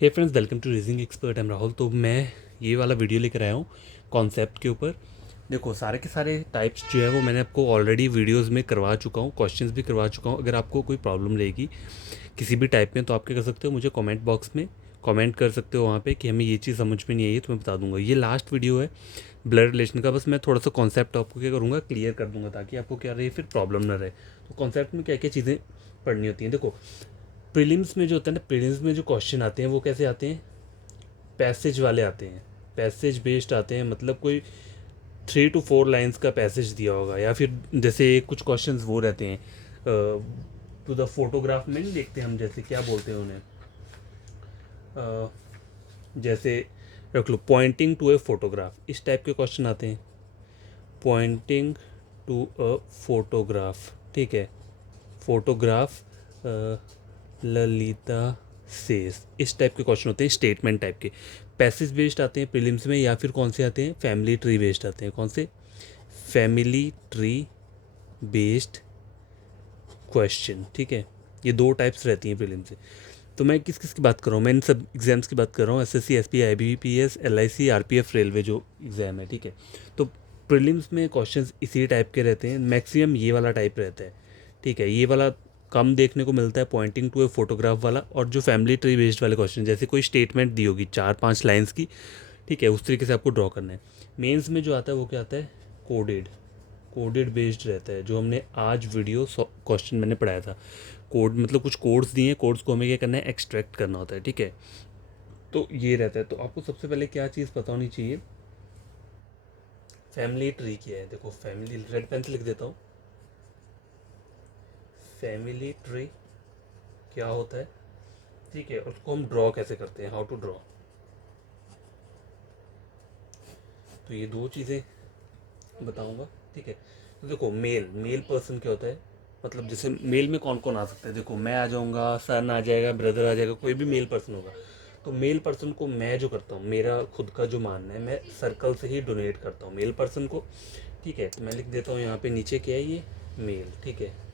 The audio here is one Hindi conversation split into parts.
Hey friends, welcome to reasoning expert. I'm Rahul. तो मैं ये वाला वीडियो लेकर आया हूँ कॉन्सेप्ट के ऊपर। देखो, सारे के सारे टाइप्स जो है वो मैंने आपको ऑलरेडी वीडियोस में करवा चुका हूँ, क्वेश्चंस भी करवा चुका हूँ। अगर आपको कोई प्रॉब्लम रहेगी किसी भी टाइप में तो आप क्या कर सकते हो, मुझे कमेंट बॉक्स में कमेंट कर सकते हो वहाँ पे कि हमें ये चीज़ समझ में नहीं आई है, तो मैं बता दूंगा। ये लास्ट वीडियो है ब्लड रिलेशन का। बस मैं थोड़ा सा कॉन्सेप्ट आपको क्या करूँगा, क्लियर कर दूंगा, ताकि आपको क्या रहे, फिर प्रॉब्लम ना रहे। तो कॉन्सेप्ट में क्या क्या चीज़ें पढ़नी होती हैं। देखो, प्रीलिम्स में जो होता है ना, प्रीलिम्स में जो क्वेश्चन आते हैं वो कैसे आते हैं, पैसेज वाले आते हैं, पैसेज बेस्ड आते हैं। मतलब कोई 3 to 4 लाइन्स का पैसेज दिया होगा, या फिर जैसे कुछ क्वेश्चंस वो रहते हैं टू द फोटोग्राफ में नहीं देखते हम, जैसे क्या बोलते हैं उन्हें, जैसे रख लो पॉइंटिंग टू ए फोटोग्राफ, इस टाइप के क्वेश्चन आते हैं। पॉइंटिंग टू अ फोटोग्राफ, ठीक है, फोटोग्राफ ललिता सेस, इस टाइप के क्वेश्चन होते हैं, स्टेटमेंट टाइप के। पैसेज बेस्ड आते हैं प्रीलिम्स में, या फिर कौन से आते हैं, फैमिली ट्री बेस्ड आते हैं। कौन से, फैमिली ट्री बेस्ड क्वेश्चन, ठीक है। ये दो टाइप्स रहती हैं प्रीलिम्स से। तो मैं किस किस की बात कर रहा हूँ, मैं इन सब एग्जाम्स की बात कर रहा हूँ, SSC, SP, IBPS, LIC, RPF, railway जो एग्ज़ाम है, ठीक है। तो प्रीलिम्स में क्वेश्चंस इसी टाइप के रहते हैं, मैक्सिमम ये वाला टाइप रहता है, ठीक है। ये वाला कम देखने को मिलता है, पॉइंटिंग टू ए फोटोग्राफ वाला। और जो फैमिली ट्री बेस्ड वाले क्वेश्चन, जैसे कोई स्टेटमेंट दी होगी 4-5 लाइन्स की, ठीक है, उस तरीके से आपको ड्रॉ करना है। मेंस में जो आता है वो क्या आता है, कोडेड, कोडेड बेस्ड रहता है। जो हमने आज वीडियो क्वेश्चन मैंने पढ़ाया था, कोड मतलब कुछ कोड्स दिए हैं, कोड्स को हमें क्या करना है, एक्सट्रैक्ट करना होता है, ठीक है। तो ये रहता है। तो आपको सबसे पहले क्या चीज़ पता होनी चाहिए, फैमिली ट्री क्या है। देखो, फैमिली, रेड पेन से लिख देता हूँ, फैमिली ट्री क्या होता है, ठीक है। और उसको हम ड्रॉ कैसे करते हैं, हाउ टू ड्रॉ। तो ये दो चीज़ें बताऊंगा, ठीक है। तो देखो, मेल मेल पर्सन क्या होता है, मतलब जैसे मेल में कौन कौन आ सकता है। देखो, मैं आ जाऊंगा, सन आ जाएगा, ब्रदर आ जाएगा, कोई भी मेल पर्सन होगा। तो मेल पर्सन को मैं जो करता हूँ, मेरा खुद का जो मानना है, मैं सर्कल से ही डोनेट करता हूँ मेल पर्सन को, ठीक है। तो मैं लिख देता हूँ यहाँ पे नीचे क्या है, ये मेल, ठीक है।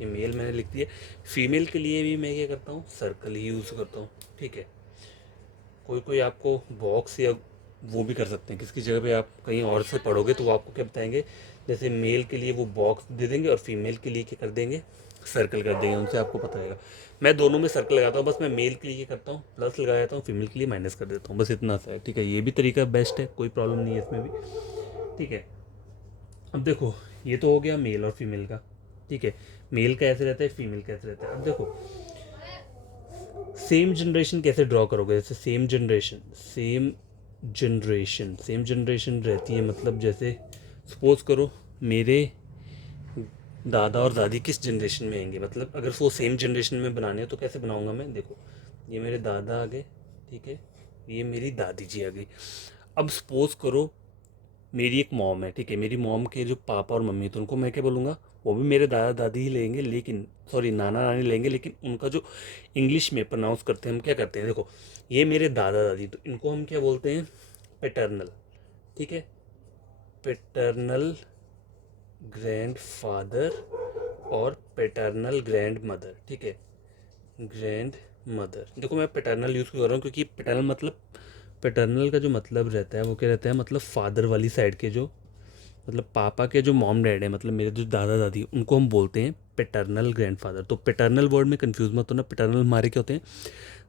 ये मेल मैंने लिख दिया। फीमेल के लिए भी मैं क्या करता हूँ, सर्कल ही यूज़ करता हूँ, ठीक है। कोई कोई आपको बॉक्स या वो भी कर सकते हैं, किसकी जगह पे आप कहीं और से पढ़ोगे तो वो आपको क्या बताएंगे, जैसे मेल के लिए वो बॉक्स दे देंगे और फीमेल के लिए क्या कर देंगे, सर्कल कर देंगे। उनसे आपको पता रहेगा। मैं दोनों में सर्कल लगाता हूँ, बस मैं मेल के लिए क्या करता हूँ, प्लस लगा देता हूँ, फीमेल के लिए माइनस कर देता हूँ, बस इतना सा है, ठीक है। ये भी तरीका बेस्ट है, कोई प्रॉब्लम नहीं है इसमें भी, ठीक है। अब देखो, ये तो हो गया मेल और फीमेल का, ठीक है। मेल कैसे रहता है, फीमेल कैसे रहता है। अब देखो, सेम जनरेशन कैसे ड्रॉ करोगे, जैसे सेम जनरेशन रहती है, मतलब जैसे सपोज करो मेरे दादा और दादी किस जनरेशन में आएंगे, मतलब अगर वो सेम जनरेशन में बनाने हैं तो कैसे बनाऊंगा मैं। देखो, ये मेरे दादा आ गए, ठीक है, ये मेरी दादी जी आ गई। अब सपोज करो मेरी एक मॉम है, ठीक है, मेरी मॉम के जो पापा और मम्मी, तो उनको मैं क्या बोलूँगा, वो भी मेरे दादा दादी ही लेंगे, लेकिन सॉरी नाना नानी लेंगे, लेकिन उनका जो इंग्लिश में प्रोनाउंस करते हैं, हम क्या करते हैं, देखो, ये मेरे दादा दादी, तो इनको हम क्या बोलते हैं, पेटर्नल, ठीक है, पेटर्नल ग्रैंड फादर और पेटर्नल ग्रैंड मदर, ठीक है, ग्रैंड मदर। देखो, मैं पेटर्नल यूज़ क्यों कर रहा हूँ, क्योंकि पेटर्नल मतलब, पेटर्नल का जो मतलब रहता है वो क्या रहता है, मतलब फादर वाली साइड के जो, मतलब पापा के जो मॉम डैड है, मतलब मेरे जो दादा दादी, उनको हम बोलते हैं पेटर्नल ग्रैंडफादर। तो पेटर्नल वर्ड में कंफ्यूज मत होना, पेटर्नल हमारे क्या होते हैं,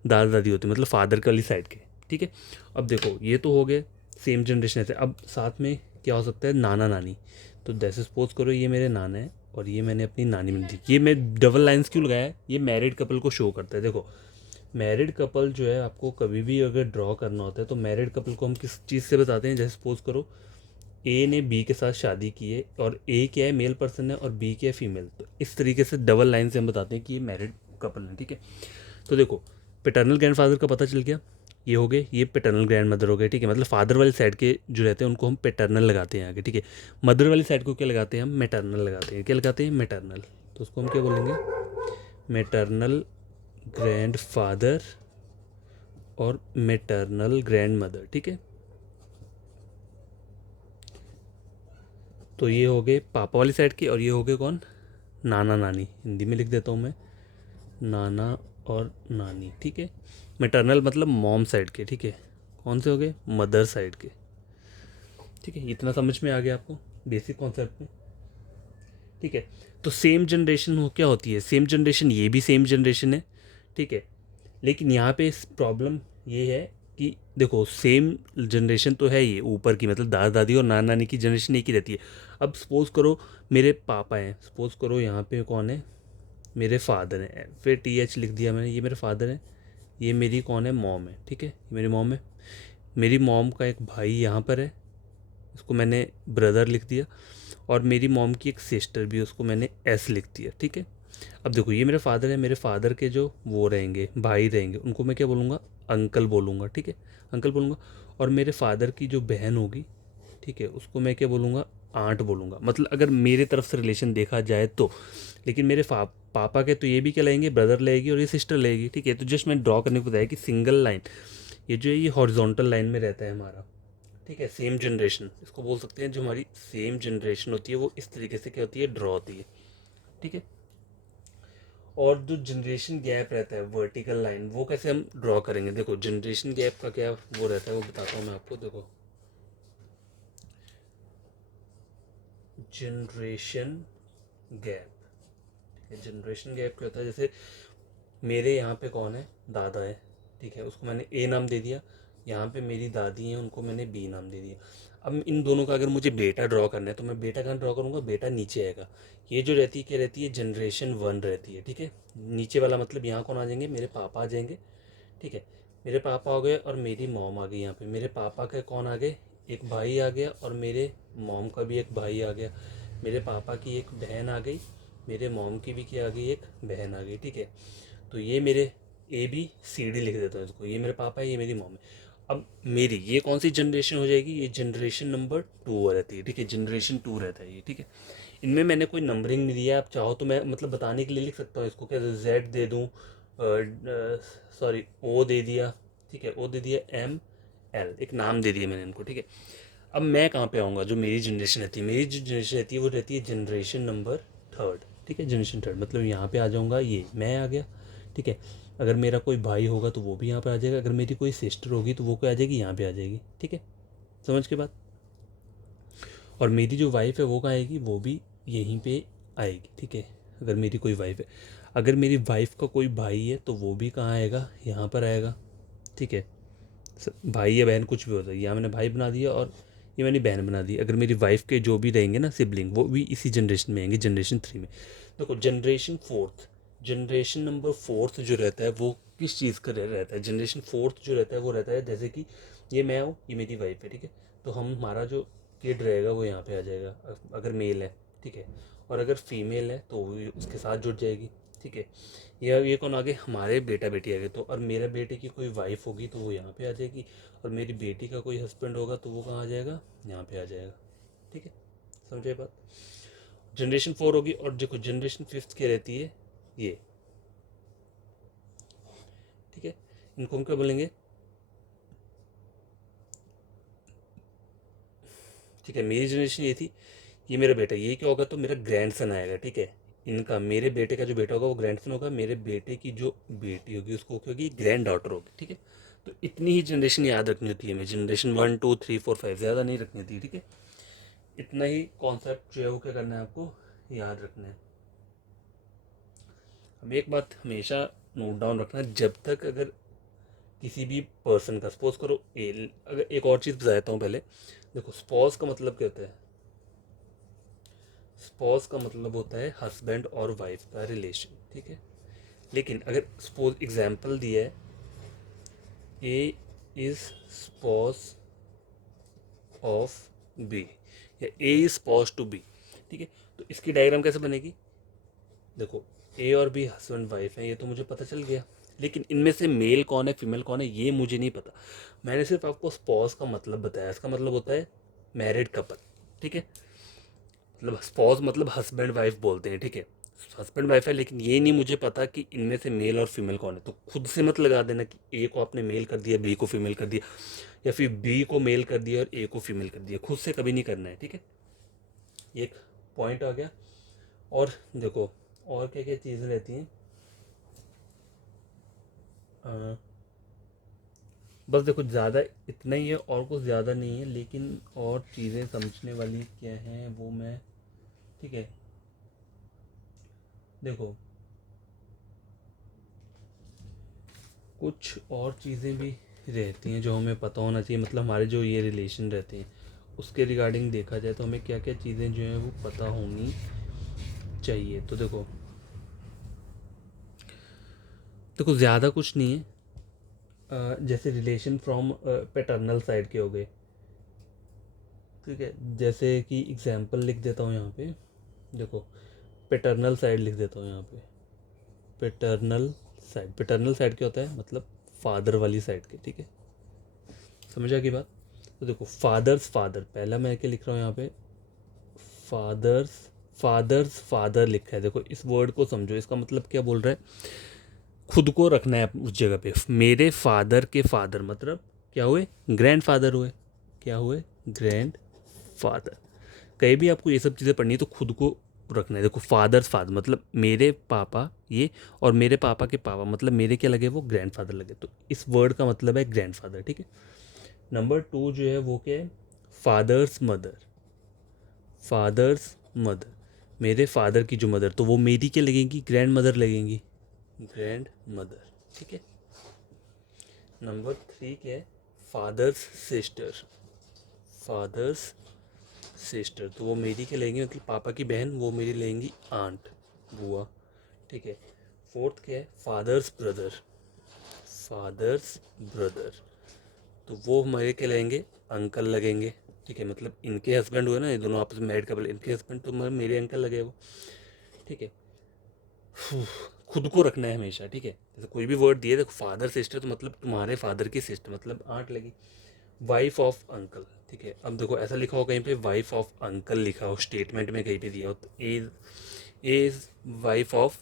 दादा दादी होते हैं, मतलब फादर के वाली साइड के, ठीक है। अब देखो, ये तो हो गए सेम जनरेशन से। अब साथ में क्या हो सकता है, नाना नानी। तो जैसे सपोज करो ये मेरे नाना है और ये मैंने अपनी नानी बन दी। ये मैं डबल लाइन्स क्यों लगाया है, ये मैरिड कपल को शो करता है। देखो, मैरिड कपल जो है, आपको कभी भी अगर ड्रॉ करना होता है तो मैरिड कपल को हम किस चीज़ से बताते हैं, जैसे सपोज करो ए ने बी के साथ शादी की है, और ए क्या है, मेल पर्सन है, और बी क्या है, फीमेल। तो इस तरीके से डबल लाइन से हम बताते हैं कि ये मैरिड कपल है, ठीक है। तो देखो, पैटर्नल ग्रैंड फादर का पता चल गया, ये हो गए, ये पैटर्नल ग्रैंड मदर हो गए, ठीक है। मतलब फादर वाली साइड के जो रहते हैं उनको हम पैटर्नल लगाते हैं आगे, ठीक है। मदर वाली साइड को क्या लगाते हैं, हम मैटर्नल लगाते हैं। क्या लगाते हैं, मैटर्नल। तो उसको हम क्या बोलेंगे, मैटर्नल ग्रैंड फादर और मैटर्नल ग्रैंड मदर, ठीक है। तो ये हो गए पापा वाली साइड के, और ये हो गए कौन, नाना नानी। हिंदी में लिख देता हूँ मैं, नाना और नानी, ठीक है। मैटरनल मतलब मॉम साइड के, ठीक है। कौन से हो गए? मदर साइड के, ठीक है। इतना समझ में आ गया आपको बेसिक कॉन्सेप्ट में, ठीक है। तो सेम जनरेशन हो क्या होती है? सेम जनरेशन, ये भी सेम जनरेशन है, ठीक है। लेकिन यहाँ पे प्रॉब्लम ये है कि देखो सेम जनरेशन तो है, ये ऊपर की मतलब दादा दादी और नाना नानी की जनरेशन एक ही रहती है। अब सपोज़ करो मेरे पापा हैं, सपोज़ करो यहाँ पे कौन है? मेरे फादर हैं, फिर टी एच लिख दिया मैंने, ये मेरे फादर हैं। ये मेरी कौन है? मॉम है, ठीक है। ये मेरी मॉम है। मेरी मॉम का एक भाई यहाँ पर है, इसको मैंने ब्रदर लिख दिया। और मेरी मॉम की एक सिस्टर भी, उसको मैंने एस लिख दिया, ठीक है। अब देखो ये मेरे फादर है, मेरे फादर के जो वो रहेंगे भाई रहेंगे, उनको मैं क्या बोलूँगा? अंकल बोलूँगा, ठीक है। अंकल बोलूँगा। और मेरे फादर की जो बहन होगी, ठीक है, उसको मैं क्या बोलूँगा? आंट बोलूँगा। मतलब अगर मेरे तरफ से रिलेशन देखा जाए तो। लेकिन मेरे पापा के तो ये भी क्या लगेंगे? ब्रदर लगेगी और ये सिस्टर लगेगी, ठीक है। तो जस्ट मैं ड्रॉ करने को बताया कि सिंगल लाइन, ये जो है ये हॉरिजॉन्टल लाइन में रहता है हमारा, ठीक है। सेम जनरेशन इसको बोल सकते हैं, जो हमारी सेम जनरेशन होती है वो इस तरीके से क्या होती है? ड्रॉ होती है, ठीक है। और जो जनरेशन गैप रहता है वर्टिकल लाइन, वो कैसे हम ड्रॉ करेंगे? देखो जनरेशन गैप का क्या वो रहता है वो बताता हूँ मैं आपको। देखो जनरेशन गैप, ठीक है। जनरेशन गैप क्या होता है? जैसे मेरे यहाँ पे कौन है? दादा है, ठीक है, उसको मैंने ए नाम दे दिया। यहाँ पे मेरी दादी हैं, उनको मैंने बी नाम दे दिया। अब इन दोनों का अगर मुझे बेटा ड्रॉ करना है तो मैं बेटा कहाँ ड्रॉ करूँगा? बेटा नीचे आएगा। ये जो रहती है क्या रहती है? जनरेशन वन रहती है, ठीक है। नीचे वाला मतलब यहाँ कौन आ जाएंगे? मेरे पापा आ जाएंगे, ठीक है। मेरे पापा हो गए और मेरी मॉम आ गई। यहाँ पे मेरे पापा के कौन आ गए? एक भाई आ गया और मेरे मॉम का भी एक भाई आ गया। मेरे पापा की एक बहन आ गई, मेरे मॉम की भी क्या आ गई? एक बहन आ गई, ठीक है। तो ये मेरे ए बी सी डी लिख देता हूँ इसको, ये मेरे पापा है, ये मेरी मॉम है। अब मेरी ये कौन सी जनरेशन हो जाएगी? ये जनरेशन नंबर टू रहती है, ठीक है। जनरेशन टू रहता है ये, ठीक है। इनमें मैंने कोई नंबरिंग नहीं दिया, आप चाहो तो मैं मतलब बताने के लिए लिख सकता हूँ इसको, क्या जेड दे दूँ, सॉरी ओ दे दिया, ठीक है। ओ दे दिया, एम एल, एक नाम दे दिया मैंने इनको, ठीक है। अब मैं कहाँ पे आऊँगा? जो मेरी जनरेशन रहती है, मेरी जो जनरेशन रहती है वो रहती है जनरेशन नंबर थर्ड, ठीक है। जनरेशन थर्ड मतलब यहाँ पे आ जाऊँगा, ये मैं आ गया, ठीक है। अगर मेरा कोई भाई होगा तो वो भी यहाँ पे आ जाएगा, अगर मेरी कोई सिस्टर होगी तो वो क्या आ जाएगी? यहाँ पे आ जाएगी, ठीक है। समझ के बाद। और मेरी जो वाइफ है वो कहाँ आएगी? वो भी यहीं पे आएगी, ठीक है। अगर मेरी कोई वाइफ है, अगर मेरी वाइफ का कोई भाई है तो वो भी कहाँ आएगा? यहाँ पर आएगा, ठीक है। भाई या बहन कुछ भी होता है, यहाँ मैंने भाई बना दिया और ये मैंने बहन बना दी। अगर मेरी वाइफ के जो भी रहेंगे ना सिबलिंग, वो भी इसी जनरेशन में आएंगे, जनरेशन थ्री में। देखो generation fourth, generation number fourth जो रहता है वो किस चीज़ का रहता है? जनरेशन फोर्थ जो रहता है वो रहता है जैसे कि ये मैं हूँ, ये मेरी वाइफ है, ठीक है। तो हमारा जो किड रहेगा वो यहाँ पे आ जाएगा, अगर मेल है, ठीक है। और अगर फीमेल है तो वो उसके साथ जुड़ जाएगी, ठीक है। ये कौन आ गए? हमारे बेटा बेटी आ गए। तो और मेरे बेटे की कोई वाइफ होगी तो वो यहाँ पे आ जाएगी, और मेरी बेटी का कोई हस्बैंड होगा तो वो कहाँ आ जाएगा? यहाँ पे आ जाएगा, ठीक है। समझे बात? जनरेशन फोर होगी। और देखो जनरेशन फिफ्थ क्या रहती है? ये, ठीक है। इनको हम क्या बोलेंगे? ठीक है, मेरी जनरेशन ये थी, ये मेरा बेटा, ये क्या होगा? तो मेरा ग्रैंड सन आएगा, ठीक है। इनका, मेरे बेटे का जो बेटा होगा वो ग्रैंड सन होगा, मेरे बेटे की जो बेटी होगी उसको क्या होगी? ग्रैंड डॉटर होगी, ठीक है। तो इतनी ही जनरेशन याद रखनी होती है हमें, generation one two three four five, ज़्यादा नहीं रखनी होती, ठीक है। इतना ही कॉन्सेप्ट जो है वो क्या करना है आपको? याद रखना है। अब एक बात हमेशा नोट डाउन रखना, जब तक अगर किसी भी पर्सन का, सपोज करो अगर एक और चीज़ बताता हूँ पहले। देखो स्पॉज का मतलब क्या होता है? स्पॉज का मतलब होता है हस्बैंड और वाइफ का रिलेशन, ठीक है। लेकिन अगर सपोज एग्जाम्पल दिया है, ए इज स्पॉज ऑफ बी, या ए इज स्पॉज टू बी, ठीक है। तो इसकी डायग्राम कैसे बनेगी? देखो ए और बी हस्बैंड वाइफ है, ये तो मुझे पता चल गया। लेकिन इनमें से मेल कौन है फीमेल कौन है ये मुझे नहीं पता। मैंने सिर्फ आपको स्पॉज का मतलब बताया, इसका मतलब होता है मैरिड कपल, ठीक है। मतलब स्पॉज मतलब हस्बैंड वाइफ बोलते हैं, ठीक है। हस्बैंड वाइफ है, लेकिन ये नहीं मुझे पता कि इनमें से मेल और फीमेल कौन है। तो खुद से मत लगा देना कि ए को आपने मेल कर दिया, बी को फीमेल कर दिया, या फिर बी को मेल कर दिया और ए को फीमेल कर दिया। खुद से कभी नहीं करना है, ठीक है। ये एक पॉइंट आ गया। और देखो और क्या क्या चीज़ें रहती हैं। बस देखो ज़्यादा इतना ही है और कुछ ज़्यादा नहीं है, लेकिन और चीज़ें समझने वाली क्या हैं वो मैं, ठीक है देखो कुछ और चीज़ें भी रहती हैं जो हमें पता होना चाहिए, मतलब हमारे जो ये रिलेशन रहते हैं उसके रिगार्डिंग देखा जाए तो हमें क्या क्या चीज़ें जो हैं वो पता होनी चाहिए। तो देखो देखो ज़्यादा कुछ नहीं है। जैसे रिलेशन फ्रॉम पैटर्नल साइड के हो गए, ठीक है, जैसे कि एग्जांपल लिख देता हूँ यहाँ पे। देखो पैटर्नल साइड लिख देता हूँ यहाँ पे। पैटर्नल साइड क्या होता है, मतलब फादर वाली साइड के, ठीक है, समझ आ गई बात। तो देखो फादर्स फादर, पहला मैं क्या लिख रहा हूँ यहाँ पे, फादर्स फादर्स फादर लिखा है। देखो इस वर्ड को समझो, इसका मतलब क्या बोल रहा है, खुद को रखना है उस जगह पे। मेरे फादर के फादर मतलब क्या हुए, ग्रैंड फादर हुए। क्या हुए, ग्रैंड फादर। कहीं भी आपको ये सब चीज़ें पढ़नी है तो खुद को रखना है। देखो फादर्स फादर मतलब मेरे पापा ये, और मेरे पापा के पापा मतलब मेरे क्या लगे, वो ग्रैंड फादर लगे, तो इस वर्ड का मतलब है ग्रैंड फादर, ठीक है। नंबर टू जो है वो क्या है, फादर्स मदर। फादर्स मदर, मेरे फादर की जो मदर, तो वो मेरी क्या लगेंगी, ग्रैंड मदर लगेंगी, ग्रैंड मदर, ठीक है। नंबर थ्री क्या है, फादर्स सिस्टर। फादर्स सिस्टर, तो वो मेरी क्या लेंगी, मतलब पापा की बहन, वो मेरी लेंगी आंट, बुआ, ठीक है। फोर्थ क्या है, फादर्स ब्रदर। फादर्स ब्रदर, तो वो हमारे क्या लेंगे, अंकल लगेंगे, ठीक है, मतलब इनके हस्बैंड हुए ना, ये दोनों आपस में मैरिड कपल, इनके हस्बैंड तो मतलब मेरे अंकल लगे वो, ठीक है। खुद को रखना है हमेशा, ठीक है। जैसे कोई भी वर्ड दिए, देखो फादर सिस्टर तो मतलब तुम्हारे फादर की सिस्टर, मतलब आंट लगी। वाइफ ऑफ अंकल, ठीक है। अब देखो ऐसा लिखा हो कहीं पे, वाइफ ऑफ अंकल लिखा हो स्टेटमेंट में कहीं पे दिया हो, तो is wife of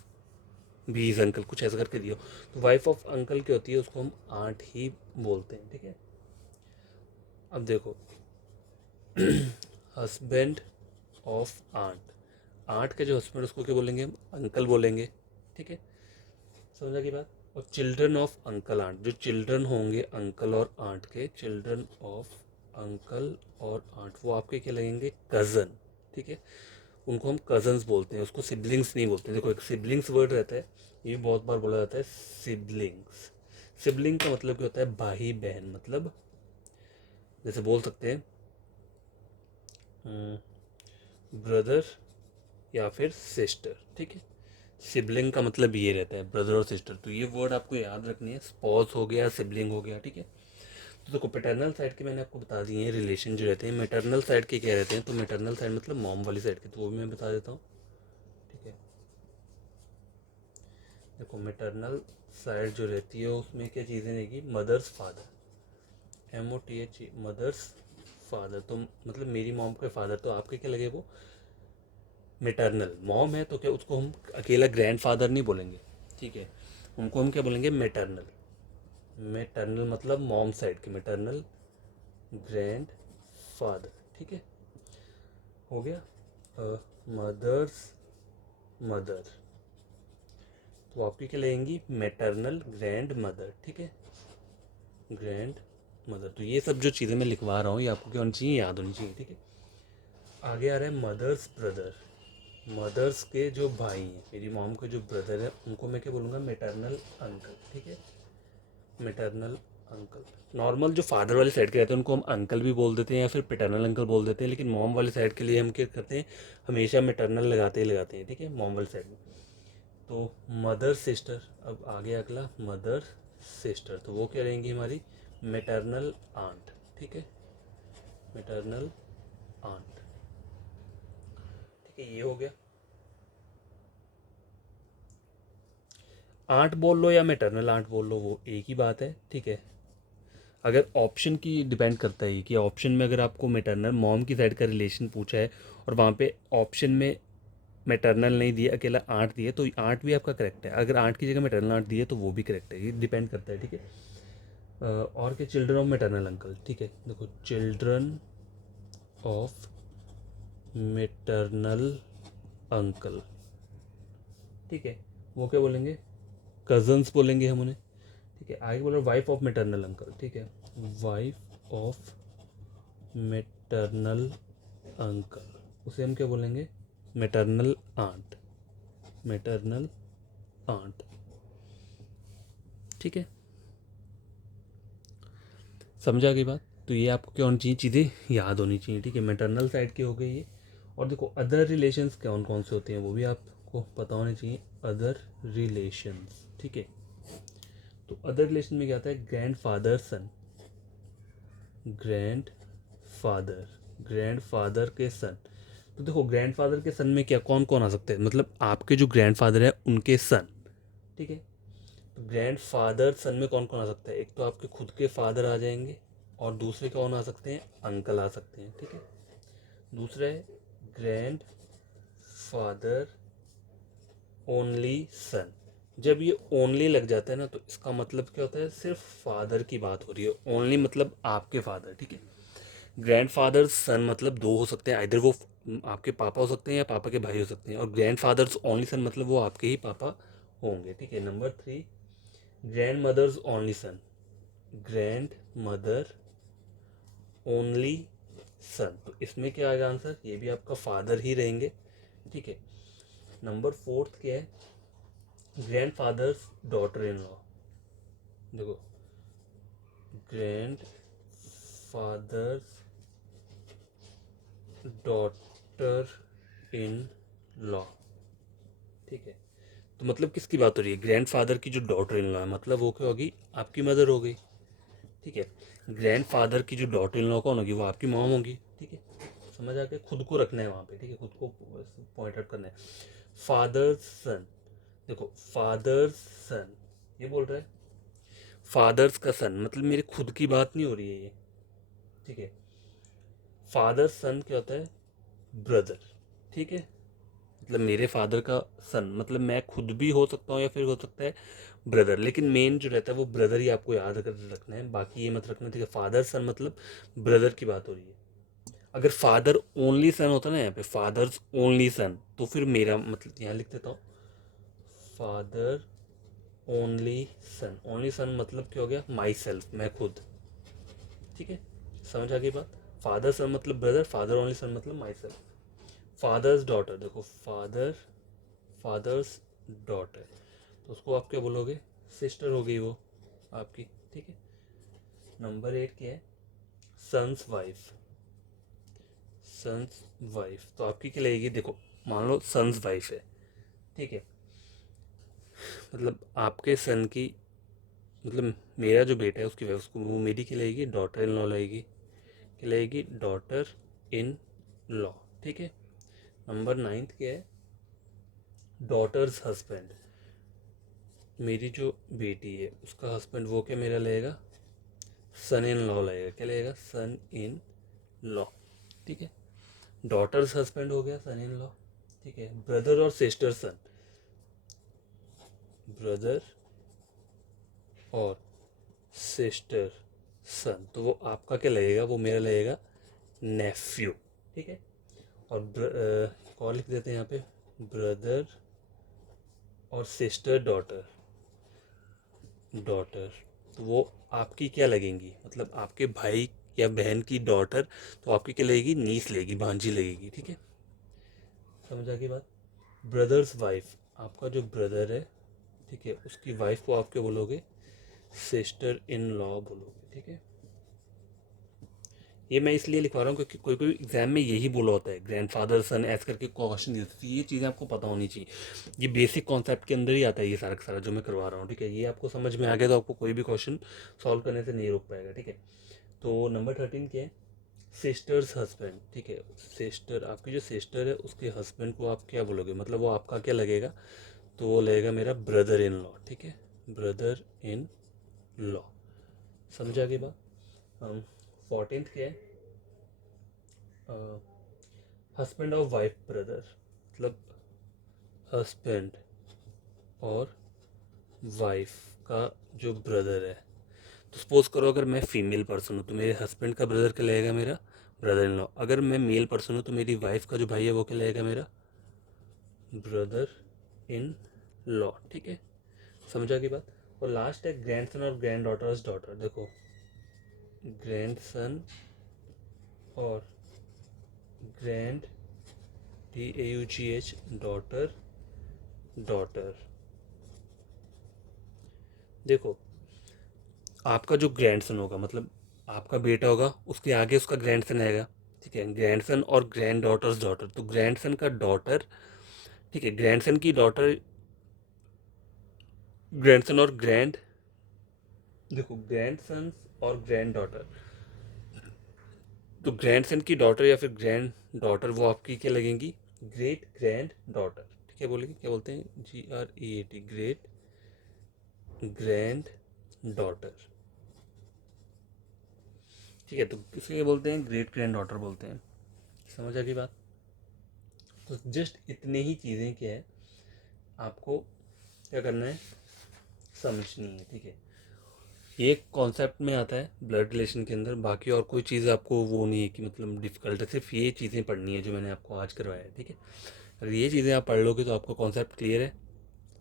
B is uncle, कुछ ऐसा करके दिया हो, तो वाइफ ऑफ अंकल क्या होती है, उसको हम आंट ही बोलते हैं, ठीक है। अब देखो हस्बैंड ऑफ आंट, आंट के जो हस्बैंड उसको क्या बोलेंगे, हम अंकल बोलेंगे, ठीक है, समझा की बात। और चिल्ड्रन ऑफ अंकल आंट, जो चिल्ड्रन होंगे अंकल और आंट के, चिल्ड्रन ऑफ अंकल और आंट, वो आपके क्या लगेंगे, कज़न, ठीक है, उनको हम कज़न्स बोलते हैं, उसको सिबलिंग्स नहीं बोलते हैं। देखो एक सिबलिंग्स वर्ड रहता है, ये भी बहुत बार बोला जाता है, सिबलिंग्स। सिबलिंग का मतलब क्या होता है, भाई बहन, मतलब जैसे बोल सकते हैं ब्रदर या फिर सिस्टर, ठीक है। सिबलिंग का मतलब ये रहता है ब्रदर और सिस्टर, तो ये वर्ड आपको याद रखनी है, स्पॉस हो गया, सिबलिंग हो गया, ठीक है। तो देखो पैटर्नल साइड के मैंने आपको बता दिए हैं रिलेशन जो रहते हैं, मैटरनल साइड के क्या रहते हैं, तो मैटरनल साइड मतलब मॉम वाली साइड के, तो वो भी मैं बता देता हूँ, ठीक है। देखो मैटरनल साइड जो रहती है उसमें क्या चीज़ें रहेगी, mother's father, MOTH, mother's father, तो मतलब मेरी मॉम के फादर, तो आपके क्या लगे वो मेटर्नल। मॉम है तो क्या उसको हम अकेला ग्रैंड फादर नहीं बोलेंगे, ठीक है, उनको हम क्या बोलेंगे, मेटर्नल। मेटर्नल मतलब मॉम साइड के, मेटर्नल ग्रैंड फादर, ठीक है, हो गया। मदर्स मदर, तो आपकी क्या लगेंगी, मेटर्नल ग्रैंड मदर, ठीक है, ग्रैंड मदर। तो ये सब जो चीज़ें मैं लिखवा रहा हूँ ये आपको क्या होनी चाहिए, याद होनी चाहिए, ठीक है। आगे आ रहा है मदर्स ब्रदर। मदर्स के जो भाई हैं, मेरी मॉम के जो ब्रदर है, उनको मैं क्या बोलूँगा, मेटर्नल अंकल, ठीक है, मेटर्नल अंकल। नॉर्मल जो फादर वाली साइड के रहते हैं उनको हम अंकल भी बोल देते हैं या फिर पेटर्नल अंकल बोल देते हैं, लेकिन मॉम वाली साइड के लिए हम क्या करते हैं, हमेशा मेटर्नल लगाते ही लगाते हैं, ठीक है, मॉम वाली साइड में। तो मदर सिस्टर, अब आगे अगला मदर सिस्टर, तो वो क्या रहेंगी हमारी, मेटर्नल आंट, ठीक है, मेटर्नल आंट, ठीक है, ये हो गया। आंट बोल लो या मेटर्नल आंट बोल लो, वो एक ही बात है, ठीक है। अगर ऑप्शन की डिपेंड करता है कि ऑप्शन में अगर आपको मेटर्नल मॉम की साइड का रिलेशन पूछा है और वहाँ पे ऑप्शन में मेटर्नल नहीं दिए, अकेला आंट दिए, तो आंट भी आपका करेक्ट है। अगर आंट की जगह मेटर्नल आंट दिए तो वो भी करेक्ट है, ये डिपेंड करता है, ठीक है। और क्या, चिल्ड्रन ऑफ मेटर्नल अंकल, ठीक है, देखो चिल्ड्रन ऑफ मेटर्नल अंकल, ठीक है, वो क्या बोलेंगे, कजन्स बोलेंगे हम उन्हें, ठीक है। आगे बोल रहा वाइफ ऑफ मेटरनल अंकल, ठीक है, वाइफ ऑफ मेटरनल अंकल, उसे हम क्या बोलेंगे, मेटरनल आंट, मेटरनल आंट, ठीक है। समझा गई बात। तो ये आपको क्या होनी चाहिए, चीज़ें याद होनी चाहिए, ठीक है। मैटरनल साइड की हो गई ये। और देखो अदर रिलेशंस कौन कौन से होते हैं वो भी आपको पता होने चाहिए, अदर रिलेशंस, ठीक है। तो अदर रिलेशन में क्या आता है, ग्रैंड फादर सन, ग्रैंड फादर, ग्रैंड फादर के सन। तो देखो ग्रैंड फादर के सन में क्या कौन कौन आ सकते हैं, मतलब आपके जो ग्रैंड फादर है उनके सन, ठीक है। तो ग्रैंड फादर सन में कौन कौन आ सकता है, एक तो आपके खुद के फादर आ जाएंगे, और दूसरे कौन आ सकते हैं, अंकल आ सकते हैं, ठीक है। दूसरा है ग्रैंड फादर ओनली सन। जब ये ओनली लग जाता है ना तो इसका मतलब क्या होता है, सिर्फ फादर की बात हो रही है, ओनली मतलब आपके फादर, ठीक है। ग्रैंड फादर सन मतलब दो हो सकते हैं, इधर वो आपके पापा हो सकते हैं या पापा के भाई हो सकते हैं, और ग्रैंड फादर्स ओनली सन मतलब वो आपके ही पापा होंगे, ठीक है। Number 3, grandmother's only son, grandmother only son, तो इसमें क्या आएगा आंसर, ये भी आपका फादर ही रहेंगे, ठीक है। नंबर 4 क्या है, grandfather's daughter in law, देखो grandfather's daughter in law, ठीक है। तो मतलब किसकी बात हो रही है, ग्रैंड फादर की जो डॉटर इन लॉ है, मतलब वो क्या होगी, आपकी मदर हो गई, ठीक है। ग्रैंड फादर की जो डॉटर इन लॉ कौन होगी, वो आपकी मॉम होगी, ठीक है। समझ आ गया, खुद को रखना है वहाँ पे, ठीक है, खुद को पॉइंट आउट करना है। फादर्स सन, देखो फादर्स सन ये बोल रहा है, फादर्स का सन मतलब मेरी खुद की बात नहीं हो रही है ये, ठीक है। फादर्स सन क्या होता है, ब्रदर, ठीक है। मतलब मेरे फादर का सन मतलब मैं खुद भी हो सकता हूँ या फिर हो सकता है ब्रदर, लेकिन मेन जो रहता है वो ब्रदर ही आपको याद कर रखना है, बाकी ये मत रखना, ठीक है। फादर सन मतलब ब्रदर की बात हो रही है। अगर फादर ओनली सन होता ना यहाँ पे, फादर्स ओनली सन, तो फिर मेरा मतलब यहाँ लिख देता हूँ, father only son, only son मतलब क्या हो गया, माई सेल्फ, मैं खुद, ठीक है। समझ आ गई बात। फादर सन मतलब ब्रदर, फादर ओनली सन मतलब माई सेल्फ। फादर्स डॉटर, देखो फादर, फादर्स डॉटर, तो उसको आप क्या बोलोगे, सिस्टर हो गई वो आपकी, ठीक है। नंबर 8 क्या है, सन्स वाइफ, सन्स वाइफ, तो आपकी क्या लगेगी, देखो मान लो सन्स वाइफ है, ठीक है, मतलब आपके सन की, मतलब मेरा जो बेटा है उसकी वाइफ, उसको वो मेरी क्या लगेगी, डॉटर इन लॉ लगेगी, क्या लगेगी, डॉटर इन लॉ, ठीक है। नंबर 9 क्या है, डॉटर्स हस्बैंड, मेरी जो बेटी है उसका हस्बैंड वो क्या मेरा लगेगा, सन इन लॉ लगेगा, क्या लगेगा, सन इन लॉ, ठीक है। डॉटर्स हस्बैंड हो गया सन इन लॉ, ठीक है। ब्रदर और सिस्टर सन, ब्रदर और सिस्टर सन, तो वो आपका क्या लगेगा, वो मेरा लगेगा नेफ्यू, ठीक है। और और लिख देते हैं यहाँ पे, ब्रदर और सिस्टर डॉटर, डॉटर, तो वो आपकी क्या लगेंगी, मतलब आपके भाई या बहन की डॉटर, तो आपकी क्या लगेगी, नीस लगेगी, भांजी लगेगी, ठीक है। समझ आ गई बात। ब्रदर्स वाइफ, आपका जो ब्रदर है, ठीक है, उसकी वाइफ को आप क्या बोलोगे, सिस्टर इन लॉ बोलोगे, ठीक है। ये मैं इसलिए लिखवा रहा हूँ क्योंकि कोई कोई एग्जाम में यही बोला होता है, ग्रैंडफादर सन ऐसे करके क्वेश्चन देते हैं, ये चीज़ें आपको पता होनी चाहिए, ये बेसिक कॉन्सेप्ट के अंदर ही आता है ये सारा का सारा जो मैं करवा रहा हूँ, ठीक है। ये आपको समझ में आ गया तो आपको कोई भी क्वेश्चन सॉल्व करने से नहीं रोक पाएगा, ठीक है। तो नंबर 13 क्या है, सिस्टर्स हस्बैंड, ठीक है। सिस्टर, आपकी जो सिस्टर है उसके हस्बैंड को आप क्या बोलोगे, मतलब वो आपका क्या लगेगा, तो वो लगेगा मेरा ब्रदर इन लॉ, ठीक है, ब्रदर इन लॉ। समझ आ गई बात। 14th क्या है, हस्बैंड ऑफ वाइफ ब्रदर, मतलब हस्बैंड और वाइफ का जो ब्रदर है, तो सपोज करो अगर मैं फीमेल पर्सन हूँ तो मेरे हस्बैंड का ब्रदर क्या लगेगा, मेरा ब्रदर इन लॉ। अगर मैं मेल पर्सन हूँ तो मेरी वाइफ का जो भाई है वो क्या लगेगा, मेरा ब्रदर इन लॉ, ठीक है। समझा की बात। और लास्ट है ग्रैंडसन और ग्रैंड डॉटर्स डॉटर। देखो ग्रैंडसन और ग्रैंड DAUGH डॉटर डॉटर। देखो आपका जो ग्रैंडसन होगा मतलब आपका बेटा होगा, उसके आगे उसका ग्रैंडसन आएगा, ठीक है। ग्रैंडसन और ग्रैंड डॉटर्स डॉटर, तो ग्रैंडसन का डॉटर, ठीक है, ग्रैंडसन की डॉटर, ग्रैंडसन और ग्रैंड, देखो ग्रैंडसन और ग्रैंड डॉटर, तो ग्रैंडसन की डॉटर या फिर ग्रैंड डॉटर वो आपकी क्या लगेंगी, ग्रेट ग्रैंड डॉटर, ठीक है। बोलेंगे क्या बोलते हैं, GREAT, ग्रेट ग्रैंड डॉटर, ठीक है। तो किसके क्या बोलते हैं, ग्रेट ग्रैंड डॉटर बोलते हैं। समझ आ गई बात। तो जस्ट इतने ही चीज़ें क्या है आपको क्या करना है, समझनी है, ठीक है। ये कॉन्सेप्ट में आता है ब्लड रिलेशन के अंदर, बाकी और कोई चीज़ आपको वो नहीं है कि मतलब डिफ़िकल्ट है, सिर्फ ये चीज़ें पढ़नी है जो मैंने आपको आज करवाया है, ठीक है। अगर ये चीज़ें आप पढ़ लोगे तो आपका कॉन्सेप्ट क्लियर है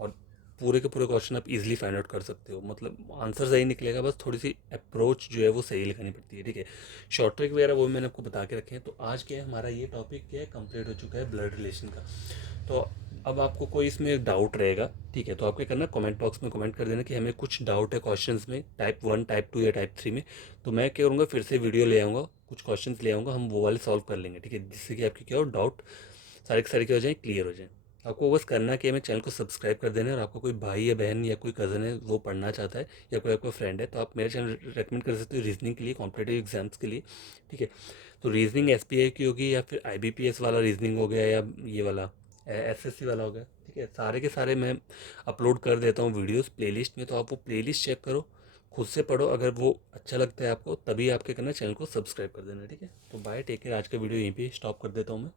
और पूरे के पूरे क्वेश्चन आप इजीली फाइंड आउट कर सकते हो। मतलब आंसर सही निकलेगा, बस थोड़ी सी अप्रोच जो है वो सही लिखनी पड़ती है, ठीक है। शॉर्ट ट्रिक वगैरह वो मैंने आपको बता के रखे हैं। तो आज क्या है हमारा ये टॉपिक क्या है, कंप्लीट हो चुका है ब्लड रिलेशन का। तो अब आपको कोई इसमें डाउट रहेगा, ठीक है, तो आप क्या करना, कमेंट बॉक्स में कमेंट कर देना कि हमें कुछ डाउट है क्वेश्चंस में, टाइप 1, टाइप 2 या टाइप 3 में। तो मैं क्या करूँगा, फिर से वीडियो ले आऊँगा, कुछ क्वेश्चंस ले आऊँगा, हम वो वाले सॉल्व कर लेंगे, ठीक है, जिससे कि आपकी क्या हो, डाउट सारे के सारे क्या हो जाए, क्लियर हो जाए। आपको बस करना कि हमें चैनल को सब्सक्राइब कर देना है, और आपका कोई भाई या बहन या कोई कज़न है वो पढ़ना चाहता है या कोई आपका फ्रेंड है, तो आप मेरे चैनल रेकमेंड कर सकते हो रीजनिंग के लिए, कॉम्पिटेटिव एग्जाम्स के लिए, ठीक है। तो रीजनिंग SBI की होगी या फिर IBPS वाला रीजनिंग हो गया या ये वाला SSC वाला हो गया, ठीक है। सारे के सारे मैं अपलोड कर देता हूँ वीडियोस प्लेलिस्ट में, तो आप वो प्लेलिस्ट चेक करो, खुद से पढ़ो, अगर वो अच्छा लगता है आपको तभी आप क्या करना, चैनल को सब्सक्राइब कर देना, ठीक है। तो बाय, टेक केयर, आज का वीडियो यहीं पे स्टॉप कर देता हूँ मैं।